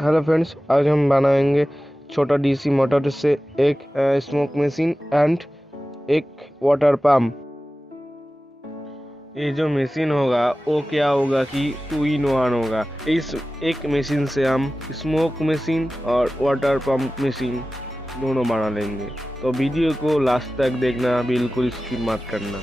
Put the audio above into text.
Hello friends, आज हम बनाएंगे छोटा डीसी मोटर से एक स्मोक मशीन एंड एक वाटर पंप। ये जो मशीन होगा वो क्या होगा कि 2 in 1 होगा। इस एक मशीन से हम स्मोक मशीन और वाटर पंप मशीन दोनों बना लेंगे। तो वीडियो को लास्ट तक देखना, बिल्कुल स्किप मत करना।